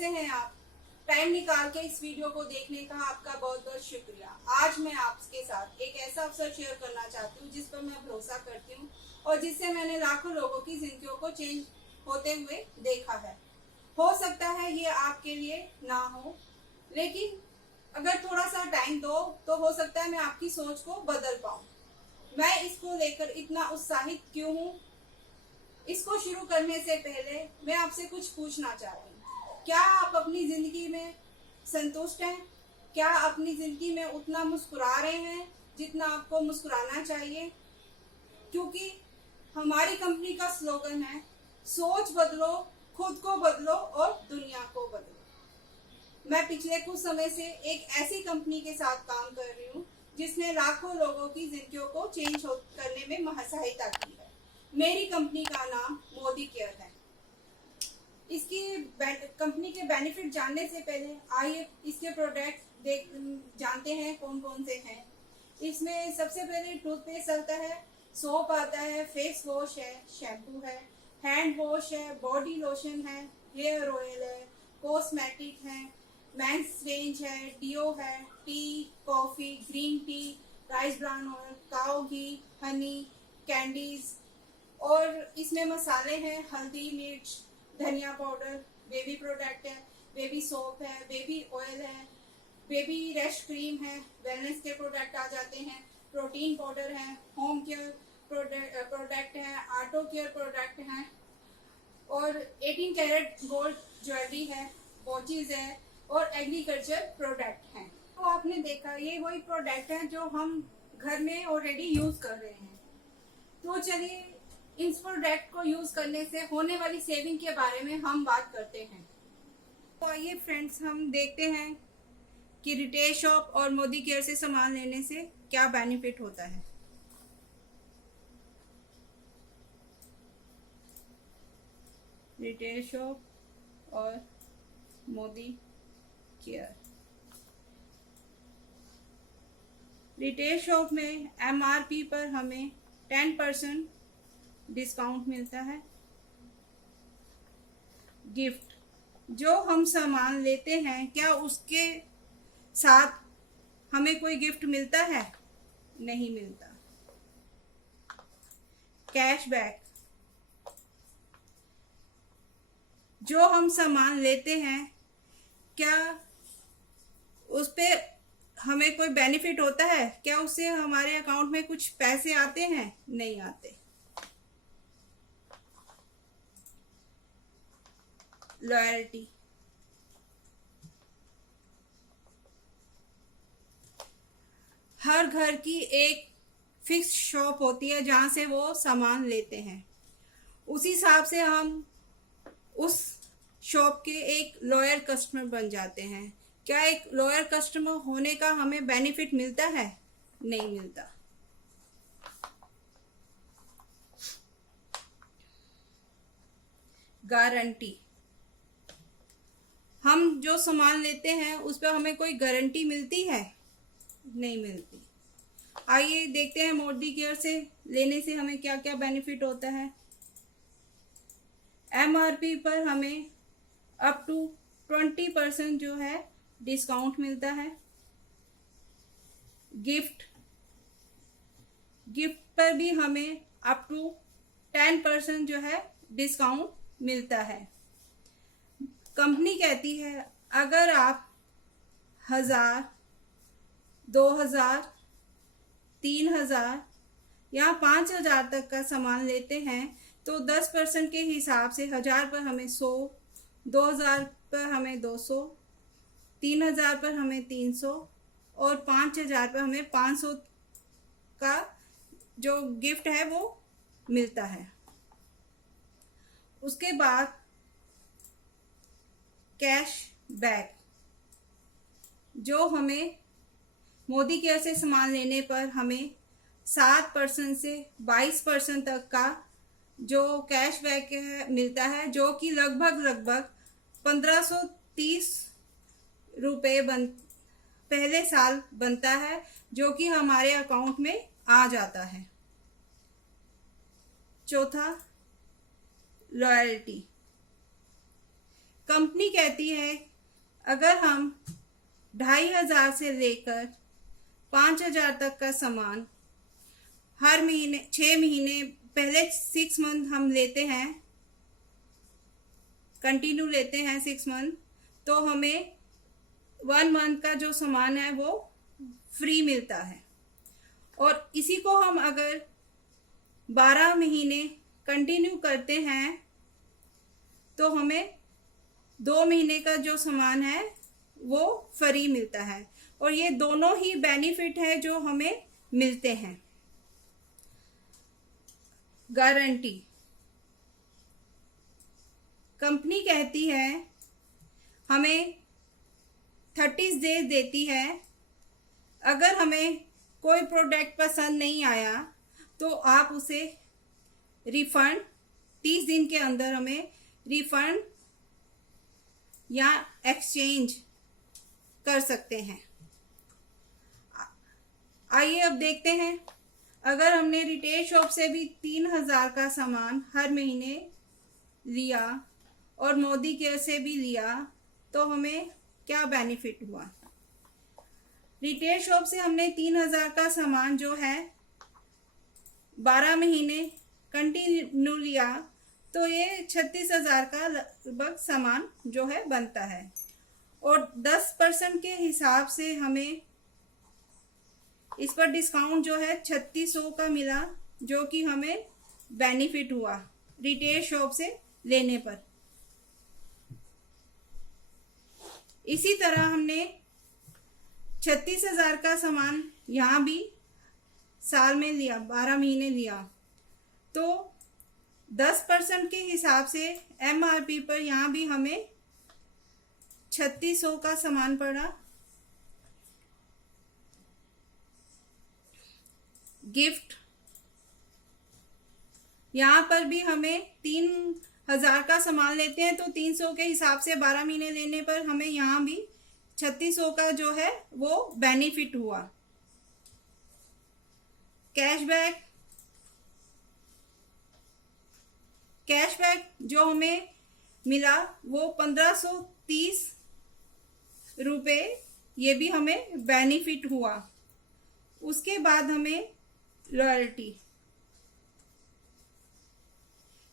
कैसे हैं आप? टाइम निकाल के इस वीडियो को देखने का आपका बहुत बहुत शुक्रिया। आज मैं आपके साथ एक ऐसा अवसर शेयर करना चाहती हूँ जिस पर मैं भरोसा करती हूँ और जिससे मैंने लाखों लोगों की जिंदगियों को चेंज होते हुए देखा है। हो सकता है ये आपके लिए ना हो, लेकिन अगर थोड़ा सा टाइम दो तो हो सकता है मैं आपकी सोच को बदल पाऊँ। मैं इसको लेकर इतना उत्साहित क्यों हूँ? इसको शुरू करने से पहले मैं आपसे कुछ पूछना चाहती हूँ। क्या आप अपनी जिंदगी में संतुष्ट हैं? क्या अपनी जिंदगी में उतना मुस्कुरा रहे हैं जितना आपको मुस्कुराना चाहिए? क्योंकि हमारी कंपनी का स्लोगन है, सोच बदलो, खुद को बदलो और दुनिया को बदलो। मैं पिछले कुछ समय से एक ऐसी कंपनी के साथ काम कर रही हूँ जिसने लाखों लोगों की जिंदगियों को चेंज करने में सहायता की है। मेरी कंपनी का नाम मोदी केयर है। इसकी कंपनी के बेनिफिट जानने से पहले आइए इसके प्रोडक्ट जानते हैं कौन कौन से हैं। इसमें सबसे पहले टूथपेस्ट आता है, सोप आता है, फेस वॉश है, शैम्पू है, हैंड वॉश है, बॉडी लोशन है, हेयर ऑयल है, कॉस्मेटिक है, मेंस रेंज है, डिओ है, tea, coffee, green tea, rice bran oil, cow घी, हनी, कैंडीज और इसमें मसाले हैं, हल्दी, मिर्च, धनिया पाउडर, बेबी प्रोडक्ट है, बेबी सोप है, बेबी ऑयल है, बेबी रैश क्रीम है, वेलनेस के प्रोडक्ट आ जाते हैं, प्रोटीन पाउडर है, होम केयर प्रोडक्ट है, ऑटो केयर प्रोडक्ट हैं और 18 कैरेट गोल्ड ज्वेलरी है, वॉचेस है और एग्रीकल्चर प्रोडक्ट हैं। तो आपने देखा ये वही प्रोडक्ट हैं जो हम घर में ऑलरेडी यूज कर रहे हैं। तो चलिए इस प्रोडक्ट को यूज करने से होने वाली सेविंग के बारे में हम बात करते हैं। तो आइए फ्रेंड्स, हम देखते हैं कि रिटेल शॉप और मोदी केयर से सामान लेने से क्या बेनिफिट होता है। रिटेल शॉप और मोदी केयर। रिटेल शॉप में MRP पर हमें 10% डिस्काउंट मिलता है। गिफ्ट, जो हम सामान लेते हैं क्या उसके साथ हमें कोई गिफ्ट मिलता है? नहीं मिलता। कैशबैक, जो हम सामान लेते हैं क्या उस पे हमें कोई बेनिफिट होता है? क्या उससे हमारे अकाउंट में कुछ पैसे आते हैं? नहीं आते। लॉयल्टी, हर घर की एक फिक्स शॉप होती है जहां से वो सामान लेते हैं। उस हिसाब से हम उस शॉप के एक लॉयल कस्टमर बन जाते हैं। क्या एक लॉयल कस्टमर होने का हमें बेनिफिट मिलता है? नहीं मिलता। गारंटी, हम जो सामान लेते हैं उस पर हमें कोई गारंटी मिलती है? नहीं मिलती। आइए देखते हैं मोदी केयर से लेने से हमें क्या क्या बेनिफिट होता है। MRP पर हमें अप टू 20% जो है डिस्काउंट मिलता है। गिफ्ट पर भी हमें अप टू 10% जो है डिस्काउंट मिलता है। कंपनी कहती है अगर आप 1000, 2000, 3000 या 5000 तक का सामान लेते हैं तो 10% के हिसाब से 1000 पर हमें 100, 2000 पर हमें 200, 3000 पर हमें 300 और 5000 पर हमें 500 का जो गिफ्ट है वो मिलता है। उसके बाद कैश बैक, जो हमें मोदी केयर से सामान लेने पर हमें 7% से 22% तक का जो कैश बैक मिलता है, जो कि लगभग 1530 रुपये पहले साल बनता है, जो कि हमारे अकाउंट में आ जाता है। चौथा, लॉयल्टी। कंपनी कहती है अगर हम 2500 से लेकर 5000 तक का सामान हर महीने 6 महीने पहले 6 मंथ हम लेते हैं, कंटिन्यू लेते हैं 6 मंथ, तो हमें 1 मंथ का जो सामान है वो फ्री मिलता है। और इसी को हम अगर 12 महीने कंटिन्यू करते हैं तो हमें 2 महीने का जो सामान है वो फ्री मिलता है। और ये दोनों ही बेनिफिट है जो हमें मिलते हैं। गारंटी, कंपनी कहती है हमें 30 डेज देती है। अगर हमें कोई प्रोडक्ट पसंद नहीं आया तो आप उसे रिफंड 30 दिन के अंदर हमें रिफंड या एक्सचेंज कर सकते हैं। आइए अब देखते हैं, अगर हमने रिटेल शॉप से भी 3000 का सामान हर महीने लिया और मोदी केयर से भी लिया तो हमें क्या बेनिफिट हुआ। रिटेल शॉप से हमने 3000 का सामान जो है 12 महीने कंटिन्यू लिया तो ये 36,000 का लगभग सामान जो है बनता है। और 10% के हिसाब से हमें इस पर डिस्काउंट जो है 3600 का मिला, जो कि हमें बेनिफिट हुआ रिटेल शॉप से लेने पर। इसी तरह हमने 36,000 का सामान यहाँ भी साल में लिया, 12 महीने लिया, तो 10% के हिसाब से MRP पर यहाँ भी हमें 3600 का सामान पड़ा। गिफ्ट, यहाँ पर भी हमें 3000 का सामान लेते हैं तो 300 के हिसाब से 12 महीने लेने पर हमें यहाँ भी 3600 का जो है वो बेनिफिट हुआ। कैशबैक, जो हमें मिला वो 1530 रुपये, ये भी हमें बेनिफिट हुआ। उसके बाद हमें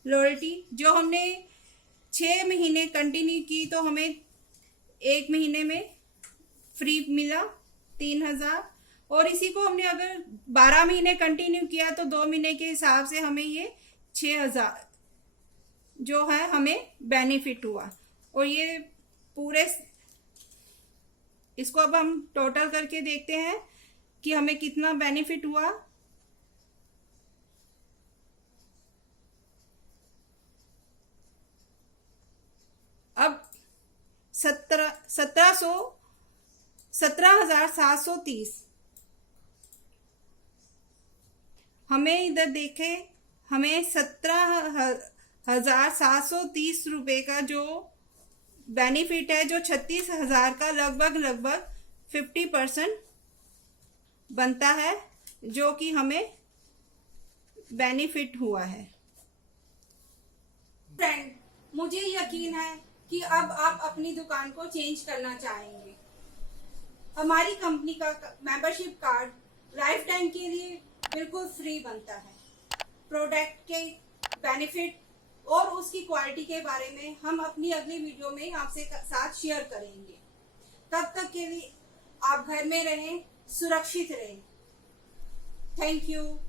लॉयल्टी जो हमने 6 महीने कंटिन्यू की तो हमें 1 महीने में फ्री मिला 3000। और इसी को हमने अगर 12 महीने कंटिन्यू किया तो 2 महीने के हिसाब से हमें ये 6000 जो है हमें बेनिफिट हुआ। और ये पूरे, इसको अब हम टोटल करके देखते हैं कि हमें कितना बेनिफिट हुआ। अब 17,730 हमें इधर देखें, हमें 17,730 रुपये का जो बेनिफिट है, जो 36,000 का लगभग 50% बनता है, जो कि हमें बेनिफिट हुआ है। फ्रेंड, मुझे यकीन है कि अब आप अपनी दुकान को चेंज करना चाहेंगे। हमारी कंपनी का मेंबरशिप कार्ड लाइफ टाइम के लिए बिल्कुल फ्री बनता है। प्रोडक्ट के बेनिफिट और उसकी क्वालिटी के बारे में हम अपनी अगली वीडियो में आपसे साथ शेयर करेंगे। तब तक के लिए आप घर में रहें, सुरक्षित रहें। Thank you.